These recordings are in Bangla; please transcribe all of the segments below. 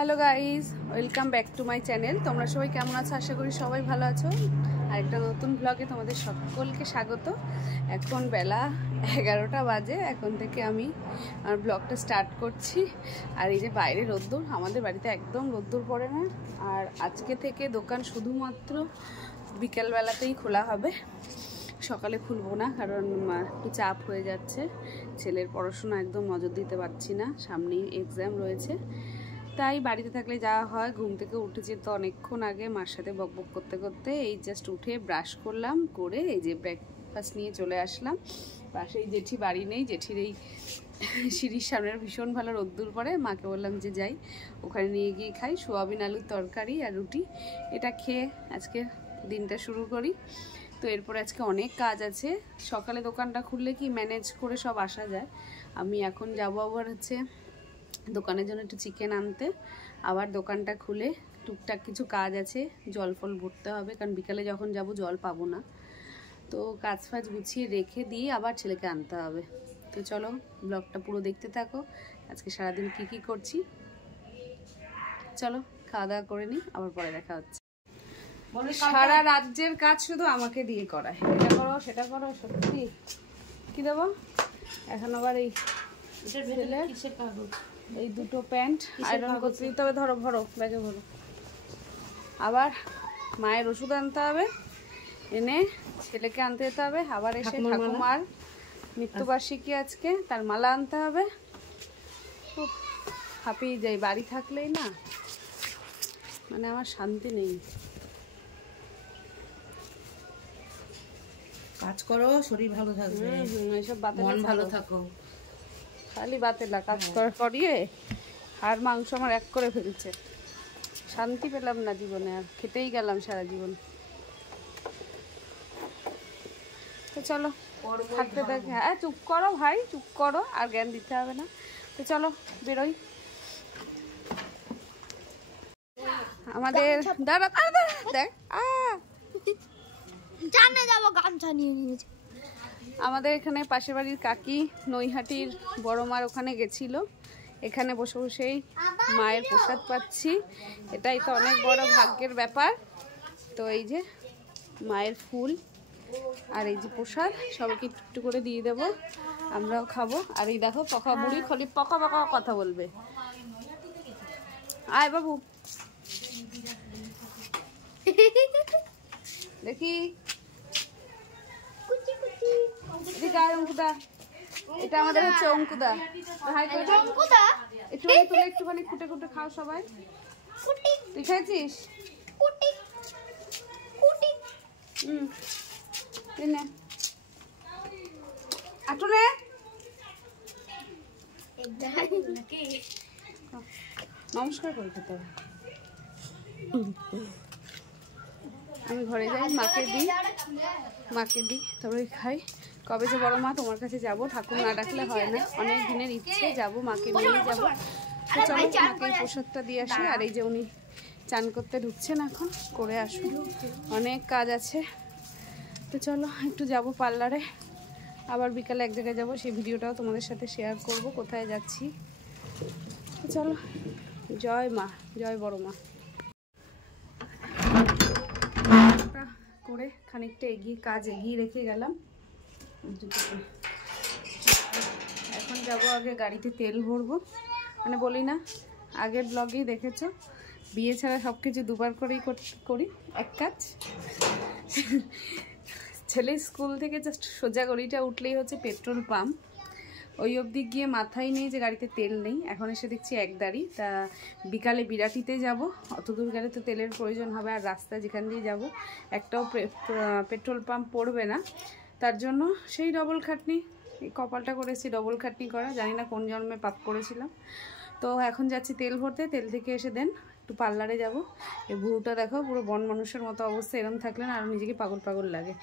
Hello guys, welcome back to my channel. তোমরা সবাই কেমন আছো? আশা করি সবাই ভালো আছো। আর একটা নতুন ব্লগে তোমাদের সকলকে স্বাগত। এখন বেলা 11টা বাজে। এখন থেকে আমি আমার ব্লগটা স্টার্ট করছি। আর এই যে বাইরে রোদ্দুর, আমাদের বাড়িতে একদম রোদ্দুর পড়ে না। আর আজকে থেকে দোকান শুধুমাত্র বিকেলবেলাতেই খোলা হবে, সকালে খুলবো না, কারণ একটু চাপ হয়ে যাচ্ছে। ছেলের পড়াশোনা একদম নজর দিতে পারছি না, সামনেই এক্সাম রয়েছে। তাই বাড়িতে থাকলে যাওয়া হয়। ঘুম থেকে উঠেছি তো অনেকক্ষণ আগে, মার সাথে বকবক করতে করতে। এই জাস্ট উঠে ব্রাশ করলাম, করে এই যে ব্রেকফাস্ট নিয়ে চলে আসলাম। পাশেই জেঠি বাড়ি নেই, জেঠির এই সিঁড়ির সামনের ভীষণ ভালো রোদ্দুর পড়ে। মাকে বললাম যে যাই, ওখানে নিয়ে গিয়ে খাই সোয়াবিন আলুর তরকারি আর রুটি। এটা খেয়ে আজকে দিনটা শুরু করি। তো এরপর আজকে অনেক কাজ আছে। সকালে দোকানটা খুললে কি ম্যানেজ করে সব আসা যায়। আমি এখন যাবো আবার দোকানের জন্য একটু চিকেন আনতে। আবার দোকানটা খুলে টুকটাক কিছু কাজ আছে, জল ফল ভরতে হবে, কারণ বিকালে যখন যাব জল পাবো না। তো কাজ ফাজ গুছিয়ে রেখে দিয়ে আবার ছেলেকে আনতে হবে। তো চলো ব্লগটা পুরো দেখতে থাকো, আজকে সারাদিন কি কি করছি। চলো খাওয়া দাওয়া করে নিই, আবার পরে দেখা হচ্ছে। সারা রাজ্যের কাজ শুধু আমাকে দিয়ে করায়, এটা করো সেটা করো। সত্যি কি দেবো এখন আবার এই দুটো প্যান্ট আয়রন করতে দিতে হবে। ধরো ভরো, ব্যাগে ভরো। আবার মায়ের ওষুধ আনতে হবে, এনে ছেলেকে আনতে যেতে হবে। আবার এসে ঠাকুমার মৃত্যুবার্ষিকী আজকে, তার মালা আনতে হবে। খুব হাঁপিয়ে যাই, বাড়ি থাকলেই না মানে আমার শান্তি নেই। কাজ করো, শরীর ভালো থাকবে। এইসব বাতে মন ভালো থাকো, খালি বাতেলা কাজ করিয়ে আর মাংস আমার এক করে ফেলছে। শান্তি পেলাম না জীবনে, আর খেতেই গেলাম সারা জীবন। তো চলো থাকতে দেখে। হ্যাঁ চুপ করো ভাই, চুপ করো, আর জ্ঞান দিতে হবে না। তো চলো বেরোই। আমাদের দাঁড়া দেখ জানে যাবো, গামছা নিয়ে নিয়েছে। আমাদের এখানে পাশের বাড়ির কাকি নৈহাটির বড় মার ওখানে গেছিল। এখানে বসে বসেই মায়ের প্রসাদ পাচ্ছি, এটাই তো অনেক বড় ভাগ্যের ব্যাপার। তো এই যে মায়ের ফুল আর এই যে প্রসাদ, সবাইকে একটু একটু করে দিয়ে দেবো, আমরাও খাবো। আর এই দেখো পকা বুড়ি খালি পকা পকা কথা বলবে। আয় বাবু দেখি, অঙ্কুদা, এটা আমাদের হচ্ছে অঙ্কুদা। একটুখানি তুলে একটুখানি খুঁটে খুঁটে খাও সবাই। তুই খেয়েছিস? নমস্কার করে খেতে হবে। আমি ঘরে যাই, মাকে দিই তবে খাই। কবে যে বড় মা তোমার কাছে যাব, ঠাকুর না ডাকলে হয় না। অনেক দিনের ইচ্ছে, যাব মাকে নিয়ে যাব। তো চলো মাকে প্রসাদটা দিয়ে আসি। আর এই যে উনি চান করতে ঢুকছেন, এখন করে আসুন, অনেক কাজ আছে। তো চলো একটু যাব পার্লারে, আবার বিকালে এক জায়গায় যাবো, সেই ভিডিওটাও তোমাদের সাথে শেয়ার করব কোথায় যাচ্ছি। তো চলো, জয় মা, জয় বড় মা। করে খানিকটা কাজ এগিয়ে রেখে গেলাম। এখন যাব আগে গাড়িতে তেল ভরবো। মানে বলি না, আগের ব্লগেই দেখেছো, বিয়ে ছাড়া সব কিছু দুবার করেই করি। এক কাজ, ছেলে স্কুল থেকে জাস্ট সোজা গড়িটা উঠলেই হচ্ছে পেট্রোল পাম্প। ওই অবধি গিয়ে মাথায় নেই যে গাড়িতে তেল নেই। এখন এসে দেখছি এক দাঁড়ি। তা বিকালে বিরাটিতে যাব, অত দূর গেলে তো তেলের প্রয়োজন হবে। আর রাস্তা যেখান দিয়ে যাব একটাও পেট্রোল পাম্প পড়বে না, তার জন্য সেই ডবল খাটনি। এই কপালটা করেছি ডবল খাটনি করা, জানি না কোন জন্মে পাপ করেছিলাম। তো এখন যাচ্ছি তেল ভরতে। তেল থেকে এসে দেন একটু পার্লারে যাব। এই ভুরুটা দেখো, পুরো বন মানুষের মতো অবস্থা। এরম থাকলে না আরও নিজেকে পাগল পাগল লাগে।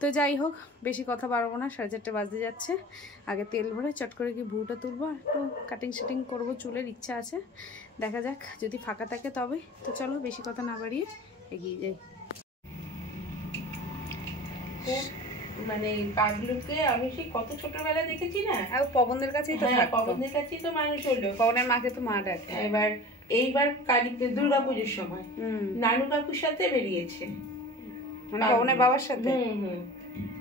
তো যাই হোক, বেশি কথা বাড়বো না, 4:30 বাজতে যাচ্ছে। আগে তেল ভরে চট করে কি ভুরুটা তুলবো, একটু কাটিং শাটিং করবো, চুলের ইচ্ছা আছে। দেখা যাক যদি ফাঁকা থাকে তবে। তো চলো বেশি কথা না বাড়িয়ে এগিয়ে যাই। মানে পাগলুকে আমি সেই কত ছোটবেলা দেখেছি না, আর পবনদের কাছেই তো পবনদের কাছেই তো মানুষ হলো। পবনের মাকে তো মা ডাকে। এবার এইবার কালীতে দুর্গাপুজোর সময় হুম, নানু কাকুর সাথে বেরিয়েছে। মানে পবনের বাবার সাথে। হুম।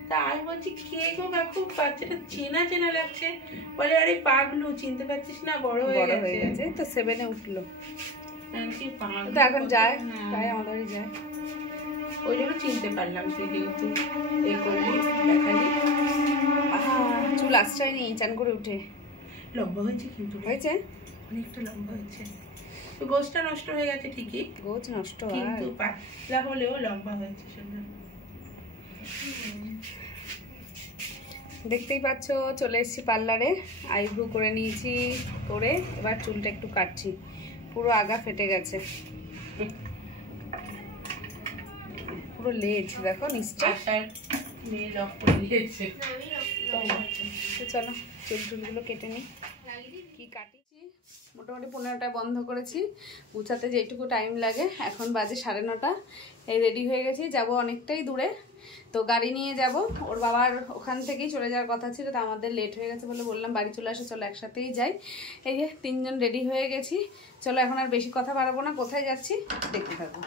তা আমি বলছি কে গো কাকু, বাচ্চাটা চেনা চেনা লাগছে। বলে আরে পাগলু, চিনতে পারছিস না, বড় হয়ে বড় হয়ে গেছে। গেছে, তো 7-এ উঠলো। আমি বলছি, পাগলু তো এখন যায়, হ্যাঁ। প্রায় আমাদের বাড়ি যায়। ওই জন্য চিনতে পারলাম, তুই যেহেতু এ করলি, দেখালি। চুল আশ্রয়নি চান করে উঠে। লম্বা হয়েছে কিন্তু রে, হয়েছে অনেকটা লম্বা হয়েছে। তো গোছটা নষ্ট হয়ে গেছে ঠিকই, গোছ নষ্ট আর কিন্তু পাতলা হলেও লম্বা হয়েছে সুন্দর। দেখতেই পাচ্ছ চলে এসেছি পার্লারে, আইব্রু করে নিয়েছি, করে এবার চুলটা একটু কাটছি। পুরো আগা ফেটে গেছে, পুরো লেজ দেখো নিশ্চয়। আশার মেয়ে লক করে দিয়েছে। তো চলো চুল টুলগুলো কেটে নিই। কি কাটিছি মোটামুটি 15টা বন্ধ করেছি, গুছাতে যেটুকু টাইম লাগে। এখন বাজে 9:30। এই রেডি হয়ে গেছি, যাব অনেকটাই দূরে, তো গাড়ি নিয়ে যাব। ওর বাবার ওখান থেকেই চলে যাওয়ার কথা ছিল, তো আমাদের লেট হয়ে গেছে বলে বললাম বাড়ি চলে আসো, চলো একসাথেই যাই। এই যে 3জন রেডি হয়ে গেছি, চলো এখন আর বেশি কথা বাড়াবো না, কোথায় যাচ্ছি দেখতে থাকবো।